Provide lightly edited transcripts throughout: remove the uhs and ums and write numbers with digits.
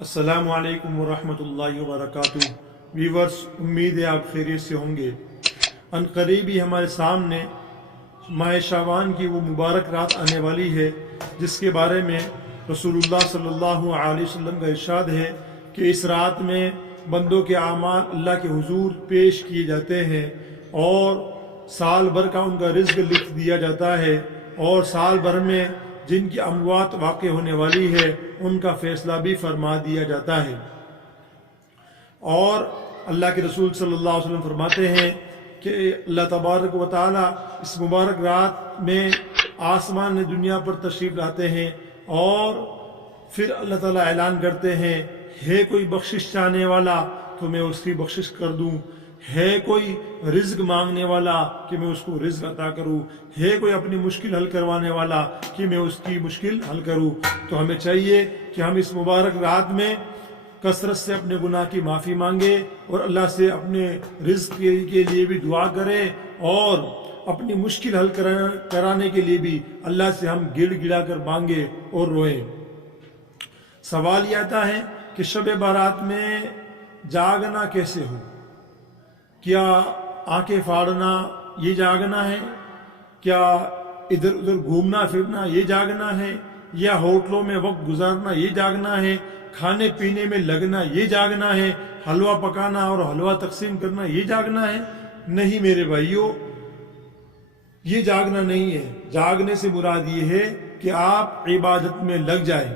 السلام علیکم ورحمۃ اللہ وبرکاتہ۔ ویورز، امید ہے آپ خیریت سے ہوں گے۔ ان قریب ہی ہمارے سامنے ماہ شعبان کی وہ مبارک رات آنے والی ہے جس کے بارے میں رسول اللہ صلی اللہ علیہ وسلم کا ارشاد ہے کہ اس رات میں بندوں کے اعمال اللہ کے حضور پیش کیے جاتے ہیں اور سال بھر کا ان کا رزق لکھ دیا جاتا ہے، اور سال بھر میں جن کی اموات واقع ہونے والی ہے ان کا فیصلہ بھی فرما دیا جاتا ہے۔ اور اللہ کے رسول صلی اللہ علیہ وسلم فرماتے ہیں کہ اللہ تبارک و تعالی اس مبارک رات میں آسمان نے دنیا پر تشریف لاتے ہیں اور پھر اللہ تعالیٰ اعلان کرتے ہیں، ہے کوئی بخشش چاہنے والا تو میں اس کی بخشش کر دوں، ہے کوئی رزق مانگنے والا کہ میں اس کو رزق عطا کروں، ہے کوئی اپنی مشکل حل کروانے والا کہ میں اس کی مشکل حل کروں۔ تو ہمیں چاہیے کہ ہم اس مبارک رات میں کثرت سے اپنے گناہ کی معافی مانگے اور اللہ سے اپنے رزق کے لیے بھی دعا کریں اور اپنی مشکل حل کرانے کے لیے بھی اللہ سے ہم گڑ گڑا کر مانگے اور روئیں۔ سوال یہ آتا ہے کہ شب بارات میں جاگنا کیسے ہو؟ کیا آنکھیں پھاڑنا یہ جاگنا ہے؟ کیا ادھر ادھر گھومنا پھرنا یہ جاگنا ہے؟ یا ہوٹلوں میں وقت گزارنا یہ جاگنا ہے؟ کھانے پینے میں لگنا یہ جاگنا ہے؟ حلوہ پکانا اور حلوہ تقسیم کرنا یہ جاگنا ہے؟ نہیں میرے بھائیوں، یہ جاگنا نہیں ہے۔ جاگنے سے مراد یہ ہے کہ آپ عبادت میں لگ جائیں،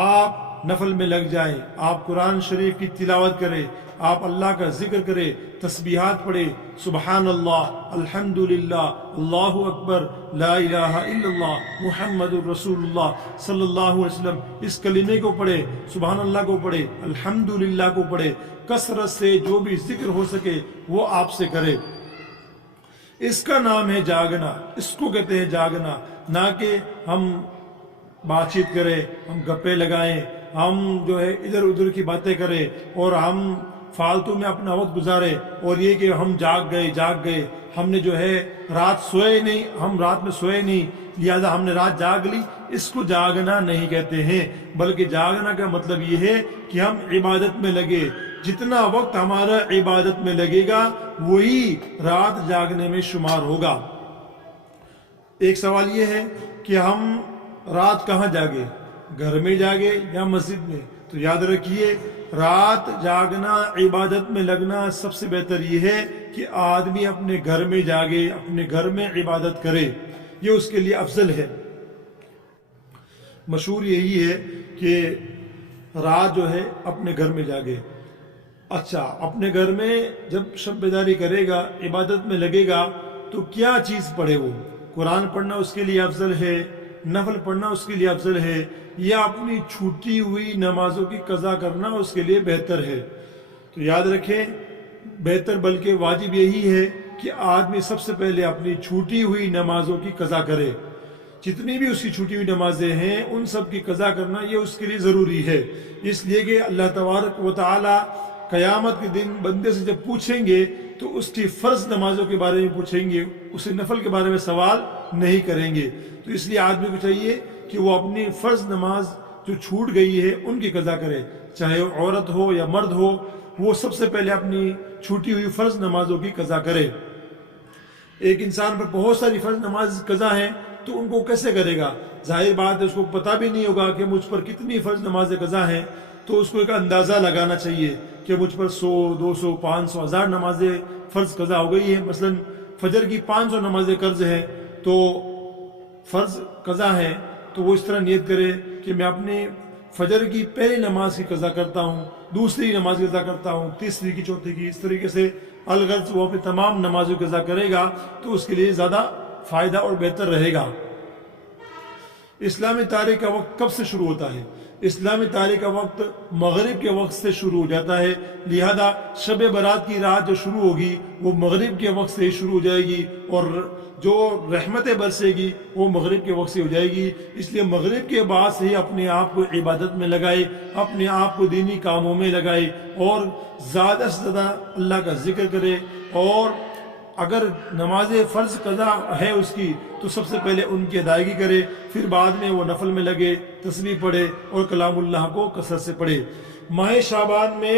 آپ نفل میں لگ جائیں، آپ قرآن شریف کی تلاوت کریں، آپ اللہ کا ذکر کریں، تسبیحات پڑھیں، سبحان اللہ، الحمدللہ، اللہ اکبر، لا الہ الا اللہ، محمد الرسول اللہ صلی اللہ علیہ وسلم، اس کلمے کو پڑھیں، سبحان اللہ کو پڑھیں، الحمدللہ کو پڑھیں، کثرت سے جو بھی ذکر ہو سکے وہ آپ سے کریں۔ اس کا نام ہے جاگنا، اس کو کہتے ہیں جاگنا، نہ کہ ہم بات چیت کریں، ہم گپے لگائیں، ہم جو ہے ادھر ادھر کی باتیں کریں اور ہم فالتو میں اپنا وقت گزارے اور یہ کہ ہم جاگ گئے، ہم نے جو ہے رات سوئے نہیں، ہم رات میں سوئے نہیں لہذا ہم نے رات جاگ لی، اس کو جاگنا نہیں کہتے ہیں، بلکہ جاگنا کا مطلب یہ ہے کہ ہم عبادت میں لگے، جتنا وقت ہمارا عبادت میں لگے گا وہی رات جاگنے میں شمار ہوگا۔ ایک سوال یہ ہے کہ ہم رات کہاں جاگے، گھر میں جاگے یا مسجد میں؟ تو یاد رکھیے، رات جاگنا، عبادت میں لگنا، سب سے بہتر یہ ہے کہ آدمی اپنے گھر میں جاگے، اپنے گھر میں عبادت کرے، یہ اس کے لیے افضل ہے۔ مشہور یہی ہے کہ رات جو ہے اپنے گھر میں جاگے۔ اچھا، اپنے گھر میں جب شب بیداری کرے گا، عبادت میں لگے گا تو کیا چیز پڑھے؟ وہ قرآن پڑھنا اس کے لیے افضل ہے، نفل پڑھنا اس کے لیے افضل ہے، یا اپنی چھوٹی ہوئی نمازوں کی قضا کرنا اس کے لیے بہتر ہے؟ تو یاد رکھیں، بہتر بلکہ واجب یہی ہے کہ آدمی سب سے پہلے اپنی چھوٹی ہوئی نمازوں کی قضا کرے۔ جتنی بھی اس کی چھوٹی ہوئی نمازیں ہیں ان سب کی قضا کرنا یہ اس کے لیے ضروری ہے، اس لیے کہ اللہ تبارک و تعالی قیامت کے دن بندے سے جب پوچھیں گے تو اس کی فرض نمازوں کے بارے میں پوچھیں گے، اسے نفل کے بارے میں سوال نہیں کریں گے۔ تو اس لیے آدمی کو چاہیے کہ وہ اپنی فرض نماز جو چھوٹ گئی ہے ان کی قضا کرے، چاہے عورت ہو یا مرد ہو، وہ سب سے پہلے اپنی چھوٹی ہوئی فرض نمازوں کی قضا کرے۔ ایک انسان پر بہت ساری فرض نماز قضا ہیں تو ان کو کیسے کرے گا؟ ظاہر بات ہے اس کو پتہ بھی نہیں ہوگا کہ مجھ پر کتنی فرض نمازیں قضا ہیں، تو اس کو ایک اندازہ لگانا چاہیے کہ مجھ پر 100، 200، 500، 1000 نمازیں فرض قضا ہو گئی ہیں۔ مثلا فجر کی 500 نمازیں قرض ہیں تو فرض قضا ہے، تو وہ اس طرح نیت کرے کہ میں اپنے فجر کی پہلی نماز کی قضا کرتا ہوں، دوسری نماز کی قضا کرتا ہوں، تیسری کی، چوتھی کی، اس طریقے سے الغرض وہ اپنی تمام نمازوں کی قضا کرے گا تو اس کے لیے زیادہ فائدہ اور بہتر رہے گا۔ اسلامی تاریخ کا وقت کب سے شروع ہوتا ہے؟ اسلامی تاریخ کا وقت مغرب کے وقت سے شروع ہو جاتا ہے، لہذا شب برات کی رات جو شروع ہوگی وہ مغرب کے وقت سے شروع ہو جائے گی اور جو رحمتیں برسے گی وہ مغرب کے وقت سے ہو جائے گی۔ اس لیے مغرب کے بعد سے ہی اپنے آپ کو عبادت میں لگائے، اپنے آپ کو دینی کاموں میں لگائے اور زیادہ سے زیادہ اللہ کا ذکر کرے اور اگر نماز فرض قضا ہے اس کی تو سب سے پہلے ان کی ادائیگی کرے، پھر بعد میں وہ نفل میں لگے، تسبیح پڑھے اور کلام اللہ کو کثرت سے پڑھے۔ ماہ شعبان میں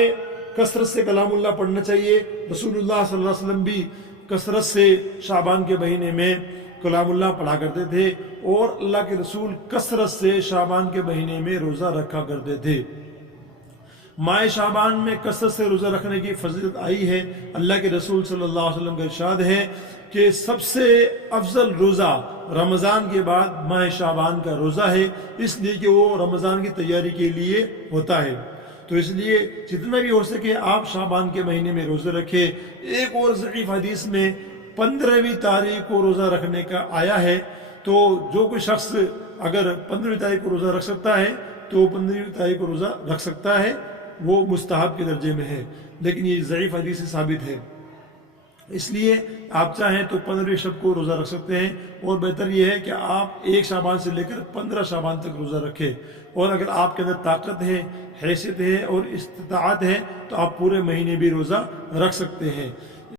کثرت سے کلام اللہ پڑھنا چاہیے۔ رسول اللہ صلی اللہ علیہ وسلم بھی کثرت سے شعبان کے مہینے میں کلام اللہ پڑھا کرتے تھے، اور اللہ کے رسول کثرت سے شعبان کے مہینے میں روزہ رکھا کرتے تھے۔ ماہ شعبان میں کثرت سے روزہ رکھنے کی فضیلت آئی ہے۔ اللہ کے رسول صلی اللہ علیہ وسلم کا ارشاد ہے کہ سب سے افضل روزہ رمضان کے بعد ماہ شعبان کا روزہ ہے، اس لیے کہ وہ رمضان کی تیاری کے لیے ہوتا ہے۔ تو اس لیے جتنا بھی ہو سکے آپ شعبان کے مہینے میں روزے رکھیں۔ ایک اور ضعیف حدیث میں 15ویں تاریخ کو روزہ رکھنے کا آیا ہے، تو جو کوئی شخص اگر 15ویں تاریخ کو روزہ رکھ سکتا ہے تو 15ویں تاریخ کو روزہ رکھ سکتا ہے، وہ مستحب کے درجے میں ہے، لیکن یہ ضعیف حدیث سے ثابت ہے۔ اس لیے آپ چاہیں تو 15ویں شب کو روزہ رکھ سکتے ہیں، اور بہتر یہ ہے کہ آپ 1 شعبان سے لے کر 15 شعبان تک روزہ رکھیں، اور اگر آپ کے اندر طاقت ہے، حیثیت ہے اور استطاعت ہے تو آپ پورے مہینے بھی روزہ رکھ سکتے ہیں۔